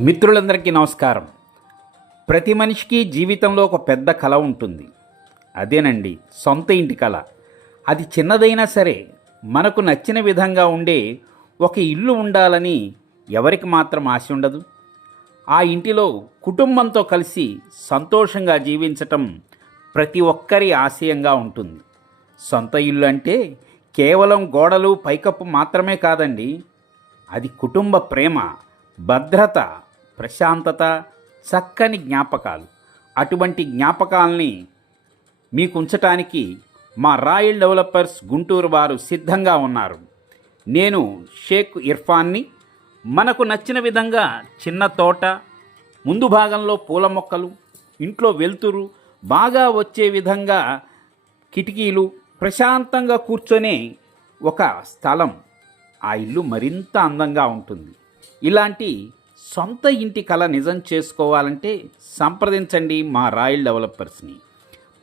మిత్రులందరికీ నమస్కారం. ప్రతి మనిషికి జీవితంలో ఒక పెద్ద కల ఉంటుంది. అదేనండి సొంత ఇంటి కల. అది చిన్నదైనా సరే మనకు నచ్చిన విధంగా ఉండే ఒక ఇల్లు ఉండాలని ఎవరికి మాత్రం ఆశ ఉండదు. ఆ ఇంటిలో కుటుంబంతో కలిసి సంతోషంగా జీవించటం ప్రతి ఒక్కరి ఆశయంగా ఉంటుంది. సొంత ఇల్లు అంటే కేవలం గోడలు పైకప్పు మాత్రమే కాదండి. అది కుటుంబ ప్రేమ, భద్రత, ప్రశాంతత, చక్కని జ్ఞాపకాలు. అటువంటి జ్ఞాపకాలని మీకు ఉంచటానికి మా రాయల్ డెవలపర్స్ గుంటూరు వారు సిద్ధంగా ఉన్నారు. నేను షేక్ ఇర్ఫాన్ని. మనకు నచ్చిన విధంగా చిన్న తోట, ముందు భాగంలో పూల మొక్కలు, ఇంట్లో వెలుతురు బాగా వచ్చే విధంగా కిటికీలు, ప్రశాంతంగా కూర్చొనే ఒక స్థలం. ఆ ఇల్లు మరింత అందంగా ఉంటుంది. ఇలాంటి సొంత ఇంటి కల నిజం చేసుకోవాలంటే సంప్రదించండి మా రాయల్ డెవలపర్స్ని.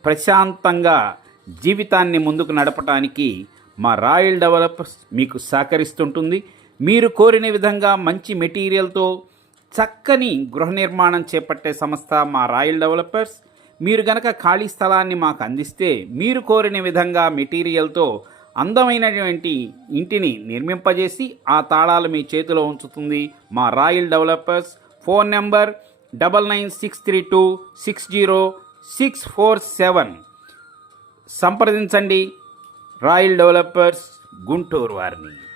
ప్రశాంతంగా జీవితాన్ని ముందుకు నడపడానికి మా రాయల్ డెవలపర్స్ మీకు సహకరిస్తుంటుంది. మీరు కోరిన విధంగా మంచి మెటీరియల్తో చక్కని గృహ నిర్మాణం చేపట్టే సంస్థ మా రాయల్ డెవలపర్స్. మీరు గనక ఖాళీ స్థలాన్ని మాకు అందిస్తే మీరు కోరిన విధంగా మెటీరియల్తో అందమైనటువంటి ఇంటిని నిర్మింపజేసి ఆ తాళాలు మీ చేతిలో ఉంచుతుంది మా రాయల్ డెవలపర్స్. Phone number 9963260647. సంప్రదించండి రాయల్ డెవలపర్స్ గుంటూరు వారిని.